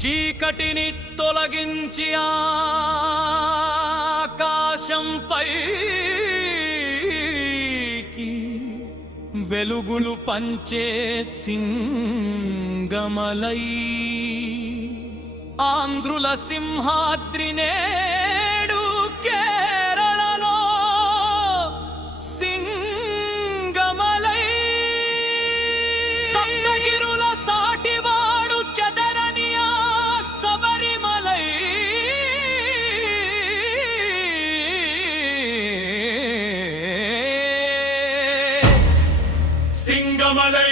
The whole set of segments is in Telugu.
చీకటిని తొలగించి ఆకాశంపైకి వెలుగులు పంచే సింగమలై ఆంధ్రుల సింహాద్రి నేడు కేరళలో సింగమలై సప్తగిరుల సాటివాడు చెదరని ఆ శబరిమలై సింగమలై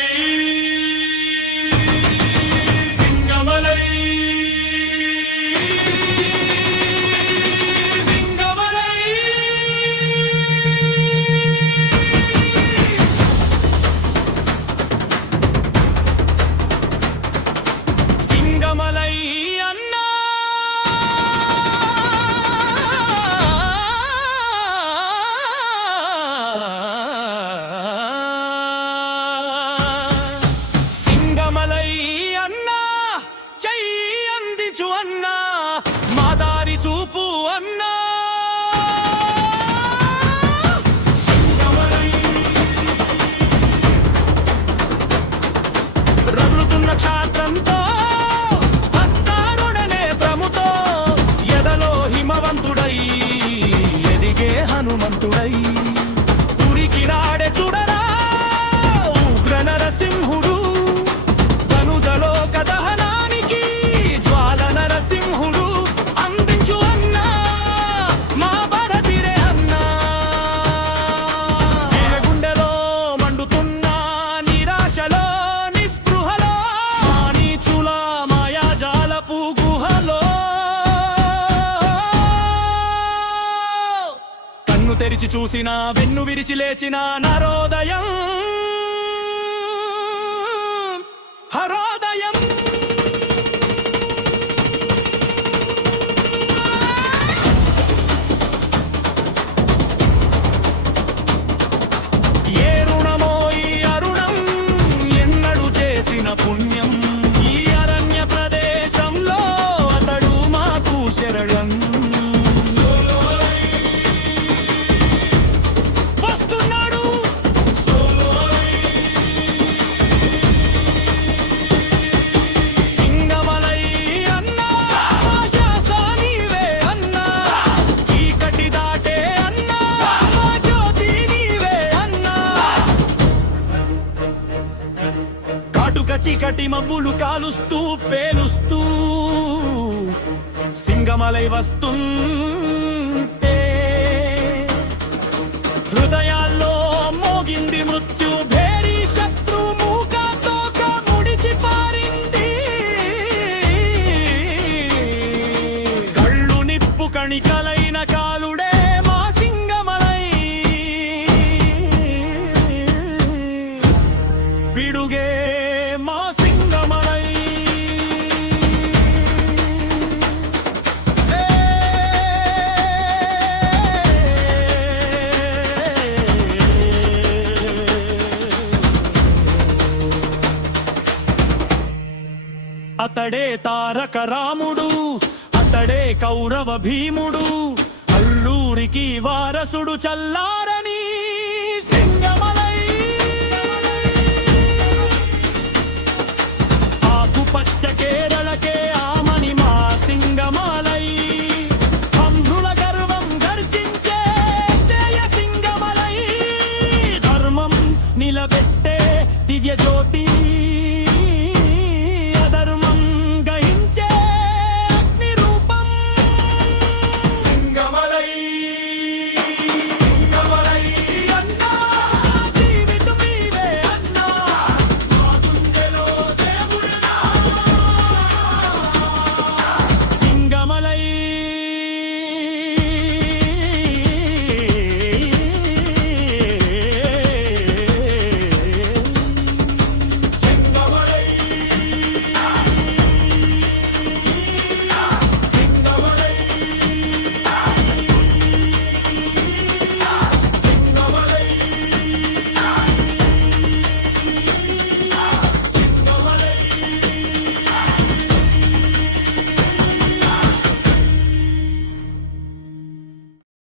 చూపు అన్నా రగులుతున్న క్షాత్రంతో భక్తారుడనే ప్రముతో ఎదలో హిమవంతుడై ఎదిగే హనుమంతుడై ఉరికి నాడే చూడరా ఉగ్ర నరసింహుడు ధనుజలో కదహనానికి జ్వాల నరసింహుడు తెరిచి చూసిన వెన్ను విరిచి లేచిన నరోదయం హరోదయం ఏ రుణమో ఈ అరుణం ఎన్నడు చేసిన పుణ్యం ఈ అరణ్య ప్రదేశంలో అతడు మాకు శరణం చీకటి మబ్బులు కాలుస్తూ పేలుస్తూ సింగమలై వస్తుంటే హృదయాల్లో మోగింది మృత్యు భేరీ శత్రు మూకతోక ముడిచి పారింది కళ్ళు నిప్పు కణికలైన కాలుడే మా సింగమలై పిడుగే అతడే తారక రాముడు అతడే కౌరవ భీముడు అల్లూరికి వారసుడు చల్లారని సింగమలై ఆకుపచ్చ కేరళకే